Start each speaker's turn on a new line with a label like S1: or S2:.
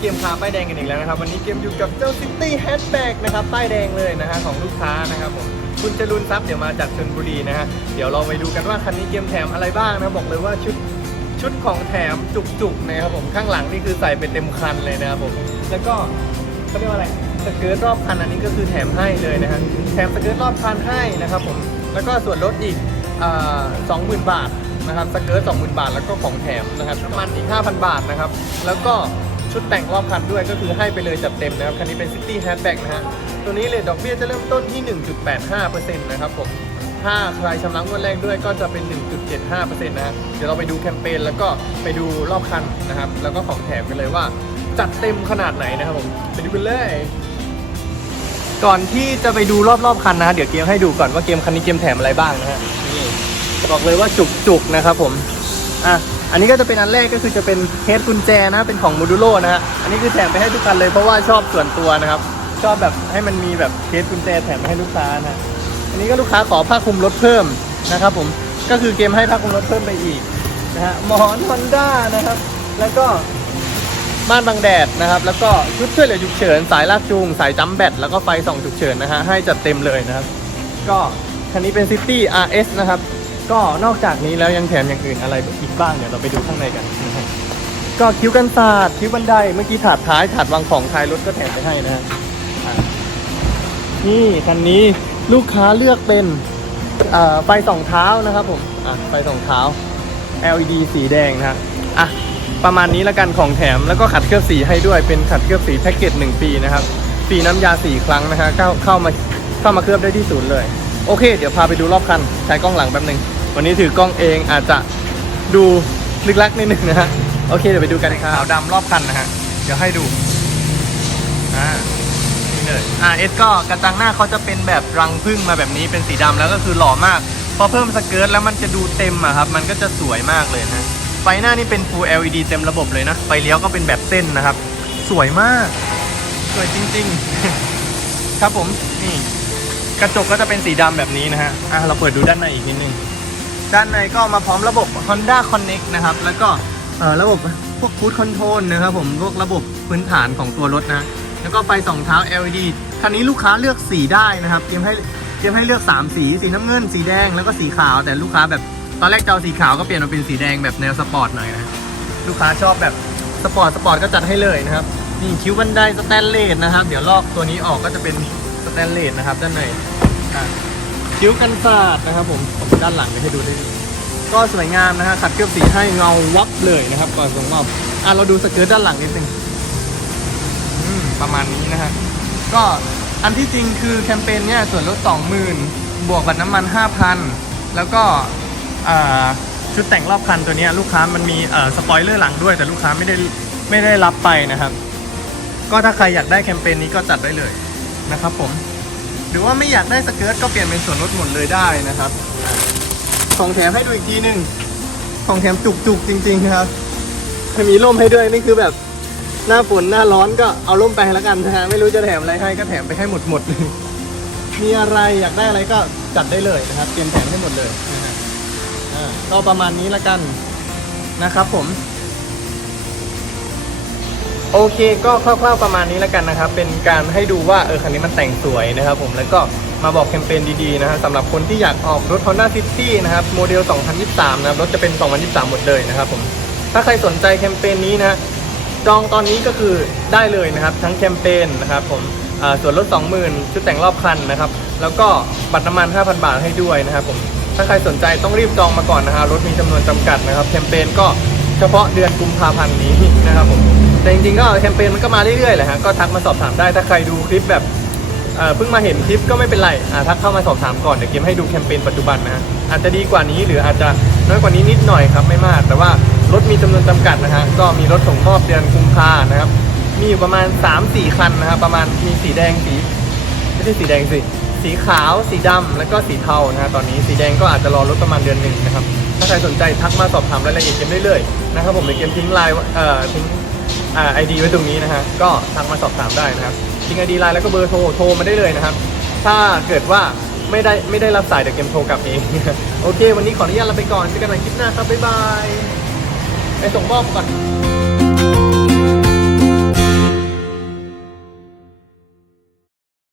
S1: เกมคาป้ายแดงกันอีกแล้วนะครับ วันนี้เกมอยู่กับเจ้า City Hatchback นะครับป้ายแดงเลยนะฮะของลูกค้านะครับผมคุณจรุนทรัพย์เดี๋ยวมาจากชลบุรีนะฮะเดี๋ยวเราไปดูกันว่าคันนี้เกมแถมอะไรบ้างนะบอกเลยว่าชุดชุดของแถมจุกๆนะครับผมข้างหลังนี่คือใส่เป็นเต็มคันเลยนะครับผมแล้วก็เขาเรียกว่าอะไรสเกิร์ตรอบคันอันนี้ก็คือแถมให้เลยนะฮะแถมสเกิร์ตรอบคันให้นะครับผมแล้วก็ส่วนลดอีกสองหมื่นบาทนะครับสเกิร์ต20,000บาท แล้วก็ของแถมนะครับน้ำมันอีก 5,000 บาทนะครับ แล้วก็ ชุดแต่งรอบคันด้วยก็คือให้ไปเลยจัดเต็มนะครับ คันนี้เป็น City Hatchback นะฮะ ตัวนี้เลทดอกเบี้ยจะเริ่มต้นที่ 1.85%นะครับผม ถ้าใครชำระงวดแรกด้วยก็จะเป็น 1.75%นะฮะ เดี๋ยวเราไปดูแคมเปญแล้วก็ไปดูรอบคันนะครับ แล้วก็ของแถมกันเลยว่าจัดเต็มขนาดไหนนะครับผม ไปดูกันเลยก่อนที่จะไปดูรอบๆคันนะเดี๋ยวเกมให้ดูก่อนว่าเกมคันนี้เกมแถมอะไรบ้างนะฮะนี่บอกเลยว่าจุกๆนะครับผมอะ อันนี้ก็จะเป็นอันแรกก็คือจะเป็นเคสกุญแจนะเป็นของโมดูโลนะฮะอันนี้คือแถมไปให้ทุกคันเลยเพราะว่าชอบส่วนตัวนะครับ ชอบแบบให้มันมีแบบเคสกุญแจแถมมาให้ลูกค้านะอันนี้ก็ลูกค้าขอผ้าคลุมรถเพิ่มนะครับ ผมก็คือเกมให้ผ้าคลุมรถเพิ่มไปอีกนะฮะหมอนฮอนด้านะครับ แล้วก็ม่านบังแดดนะครับ แล้วก็ชุดช่วยเหลือฉุกเฉิน สายลากจูง สายจัมแบตแล้วก็ไฟส่องฉุกเฉินนะฮะให้จัดเต็มเลยนะครับ ก็คันนี้เป็น City RS นะครับ ก็นอกจากนี้แล้วยังแถมอย่างอื่นอะไรอีกบ้างเดี๋ยวเราไปดูข้างในกันนะครับก็คิ้วกันศาสตร์คิ้วบันไดเมื่อกี้ถาดท้ายถาดวางของท้ายรถก็แถมไปให้นะฮะอะนี่คันนี้ลูกค้าเลือกเป็นอ่าไฟส่องเท้านะครับผมอะไฟส่องเท้า LED สีแดงนะฮะอะประมาณนี้ละกันของแถมแล้วก็ขัดเคลือบสีให้ด้วยเป็นขัดเคลือบสีแพ็กเกจ1ปีนะครับฟรีน้ำยาสี่ครั้งนะฮะเข้าเข้ามาเข้ามาเคลือบได้ที่ศูนย์เลย โอเค เดี๋ยวพาไปดูรอบคัน ใช้กล้องหลังแป๊บหนึง วันนี้ถือกล้องเองอาจจะดูลึกลักนิดหนึ่งนะฮะโอเคเดี๋ยวไปดูกันครับขาวดำรอบคันนะฮะเดี๋ยวให้ดูอ่านี่เลย RS ก็กระจังหน้าเขาจะเป็นแบบรังพึ่งมาแบบนี้เป็นสีดำแล้วก็คือหล่อมากพอเพิ่มสเกิร์ตแล้วมันจะดูเต็มอะครับ มันก็จะสวยมากเลยนะไฟหน้านี่เป็น Full LED เต็มระบบเลยนะไฟเลี้ยวก็เป็นแบบเส้นนะครับ สวยมาก สวยจริง ๆ ครับผมนี่กระจกก็จะเป็นสีดำแบบนี้นะฮะอะเราเปิดดูด้านในอีกนิดนึง ด้านในก็มาพร้อมระบบ Honda Connect นะครับ แล้วก็ระบบพวก Cruise Control นะครับผม พวกระบบพื้นฐานของตัวรถนะ แล้วก็ไฟสองเท้า LED คันนี้ลูกค้าเลือกสีได้นะครับ เตรียมให้เตรียมให้เลือก 3 สี สีน้ำเงิน สีแดง แล้วก็สีขาว แต่ลูกค้าแบบตอนแรกจะเอาสีขาวก็เปลี่ยนมาเป็นสีแดงแบบแนวสปอร์ตหน่อยนะ ลูกค้าชอบแบบสปอร์ต สปอร์ตก็จัดให้เลยนะครับ นี่คิ้วบันไดสแตนเลสนะครับ เดี๋ยวลอกตัวนี้ออกก็จะเป็นสแตนเลสนะครับด้านในอะ คิ้วกันศาสตร์นะครับผมผมด้านหลังให้ดูได้ดีก็สวยงามนะฮะขัดเคลือบสีให้เงาวับเลยนะครับก่อนส่งมอบอะเราดูสเกิร์ตด้านหลังนิดนึงประมาณนี้นะฮะก็อันที่จริงคือแคมเปญเนี่ยส่วนลด 20,000 บวกบัตรน้ำมัน 5,000 แล้วก็ชุดแต่งรอบคันตัวนี้ลูกค้ามันมีสปอยเลอร์หลังด้วย แต่ลูกค้าไม่ได้ไม่ได้รับไปนะครับ ก็ถ้าใครอยากได้แคมเปญนี้ก็จัดได้เลยนะครับผม หรือว่าไม่อยากได้สเกิร์ตก็เปลี่ยนเป็นส่วนลดหมดเลยได้นะครับ ของแถมให้ดูอีกทีหนึ่งของแถมจุกๆจริง ๆ ครับมีร่มให้ด้วยนี่คือแบบหน้าฝนหน้าร้อนก็เอาร่มไปแล้วกันนะฮะไม่รู้จะแถมอะไรให้ก็แถมไปให้หมดหมดมีอะไรอยากได้อะไรก็จัดได้เลยนะครับเตรียมแถมให้หมดเลยนะฮะก็ประมาณนี้ละกันนะครับผม โอเคก็คร่าวๆประมาณนี้แล้วกันนะครับ เป็นการให้ดูว่าเออคันนี้มันแต่งสวยนะครับผมแล้วก็มาบอกแคมเปญดีๆนะฮะสำหรับคนที่อยากออกรถ Honda City นะครับโมเดล 2023 นะครับรถจะเป็น 2023 หมดเลยนะครับผมถ้าใครสนใจแคมเปญนี้นะจองตอนนี้ก็คือได้เลยนะครับ ทั้งแคมเปญนะครับผมอ่าส่วนลด 20,000 ชุดแต่งรอบคันนะครับ แล้วก็บัตรน้ำมัน 5,000 บาทให้ด้วยนะครับผมถ้าใครสนใจต้องรีบจองมาก่อนนะฮะรถมีจำนวนจำกัดนะครับแคมเปญก็เฉพาะเดือนกุมภาพันธ์นี้นะครับผม แต่จริงๆก็แคมเปญมันก็มาเรื่อยๆแหละฮะก็ทักมาสอบถามได้ถ้าใครดูคลิปแบบเอ่อเพิ่งมาเห็นคลิปก็ไม่เป็นไรอ่าทักเข้ามาสอบถามก่อนเดี๋ยวเกมให้ดูแคมเปญปัจจุบันนะฮะอาจจะดีกว่านี้หรืออาจจะน้อยกว่านี้นิดหน่อยครับไม่มาก แต่ว่ารถมีจำนวนจำกัดนะฮะก็มีรถส่งมอบเดือนกุมภานะครับมีอยู่ประมาณ 3-4 คันนะครับประมาณมีสีแดงสี ไม่ใช่สีแดงสิ สีขาว สีดำ แล้วก็สีเทานะฮะ ตอนนี้สีแดงก็อาจจะรอรถประมาณเดือนหนึ่งนะครับ ถ้าใครสนใจทักมาสอบถามรายละเอียดเกมได้เลยนะครับผมในเกมทิ้งไลน์เอ่อทิ้ง อ่าไอดีไว้ตรงนี้นะฮะก็ทักมาสอบถามได้นะครับทิ้งไอดีไลน์แล้วก็เบอร์โทรโทรมาได้เลยนะครับ ถ้าเกิดว่าไม่ได้ไม่ได้รับสายเดี๋ยวเกมโทรกลับเอง โอเค วันนี้ขออนุญาตลาไปก่อนเจอกันใหม่คลิปหน้าครับบ๊ายบายไปส่งมอบก่อน